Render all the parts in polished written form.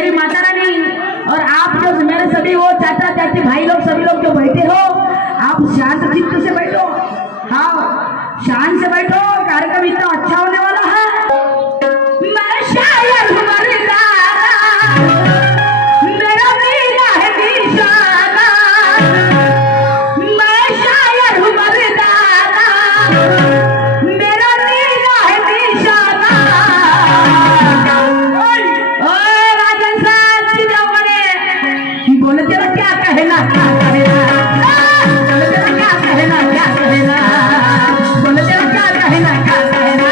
मेरी माता रानी और आप जो मेरे सभी वो चाचा चाची भाई लोग सभी लोग जो बैठे हो, आप शांत चित्त से बैठो। हाँ, शांत से बैठो, कार्यक्रम इतना अच्छा होने वाला है। मैं शायर हूँ मर्दाना, मेरा मीरा है निशाना। मैं शायर हूँ मर्दाना, मेरा मीरा है निशाना। ओए राजन साहब जी जाओ बने, बोले तेरा क्या कहना, क्या कहना, बोले तेरा क्या कहना, क्या कहना, बोले तेरा क्या कहना, क्या कहना।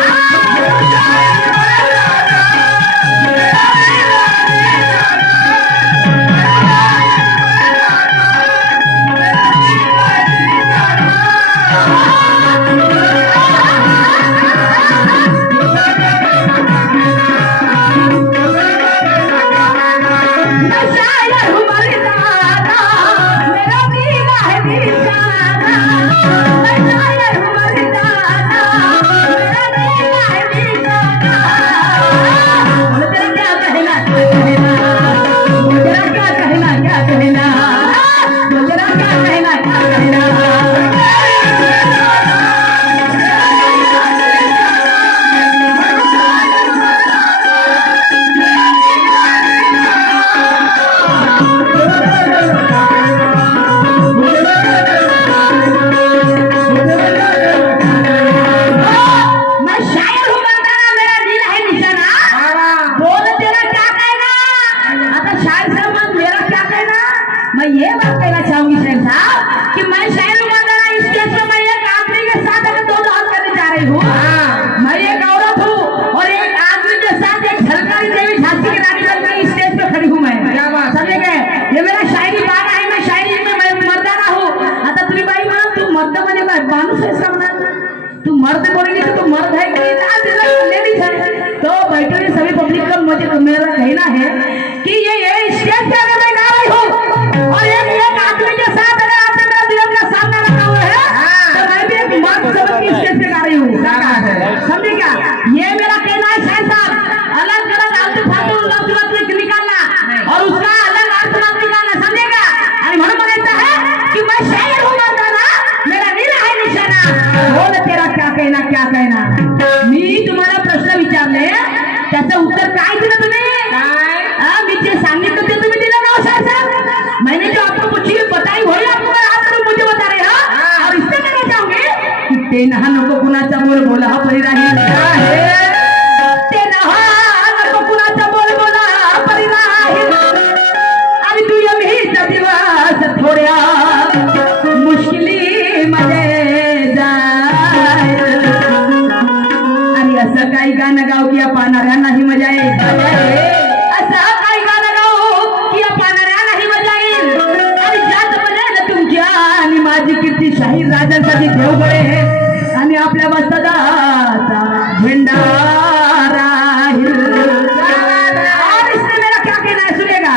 मैं शायर हूँ मर्दाना, मेरा मीरा है निशाना। मैं शायर हूँ मर्दाना, मेरा मीरा है निशाना। बोले तेरा क्या कहना, क्या कहना, बोले तेरा क्या कहना, क्या कहना, बोले तेरा क्या कहना, क्या कहना। मैं शायर हूँ मर्दाना, मेरा दिल है निशाना। बोल तेरा क्या कहना। आता शायर साहब मत मेरा क्या कहना। मैं ये बात कहना चाहूंगी शायर साहब कि मैं शायर हूँ मर्दाना, इस केस में मैं एक आदमी के साथ अगर दो हाथ करने जा रही हूँ। मैं एक औरत हूँ और एक आदमी के साथ एक झलकारी देवी झांसी की रानी बनकर इस स्टेज पे खड़ी हूँ। मैं समझे गए, ये मेरा शायरी बाना है। मैं शायरी में मैं मर्दाना हूँ। आता तुम्ही बाई मान तू मर्द बने का मानुस है इसका मतलब तू मर्द बोलेगी तो तू मर्द है कि लेडीज है। तो बैठे हुए सभी पब्लिक का मुझे मेरा कहना है कि ये स्टेज पे अगर मैं गा रही हूँ और एक एक आदमी के साथ अगर आपने मेरा दिल का सामना रखा हुआ है तो मैं भी एक मर्द समझ के स्टेज पे गा रही हूँ। समझे क्या, ये मेरा कहना है शायद साहब। अलग अलग आलतू फालतू लफ्ज निकालना और उसका अलग अर्थ मत निकालना। समझेगा, अरे मन बनाता है कि मैं शायर हूँ मर्दाना, मेरा दिल है निशाना। बोल तेरा क्या कहना, क्या कहना। मी तुम्हाला प्रश्न विचारले त्याचं उत्तर काय दिलं तुम्ही? मी जे सांगितलं ते तुम्ही दिलं ना शायर साहब। मैंने जो आपको कुछ भी बताई वही आपको आप लोग मुझे बता रहे हैं। और इससे कहना चाहूंगी कि ते नहा नको कुणाचा बोल बोला हा परी राहील। ते नहा नको कुणाचा बोल बोला हा परी राहील। आणि तू यमीचा दिवस थोड्या मुश्किली मध्ये जाईल। आणि असं काही गाणं गाव की या पाहणाऱ्यांनाही मजा येईल। असं काही गाणं गाव की या पाहणाऱ्यांनाही मजा येईल। आणि ज्यात बनेल तुमच्या आणि माझी कीर्ती शाहीर राजांसाठी देवगडे आणि आपल्या वस्तादाचा झेंडा राहील। और इसमें मेरा क्या कहना है सुनेगा।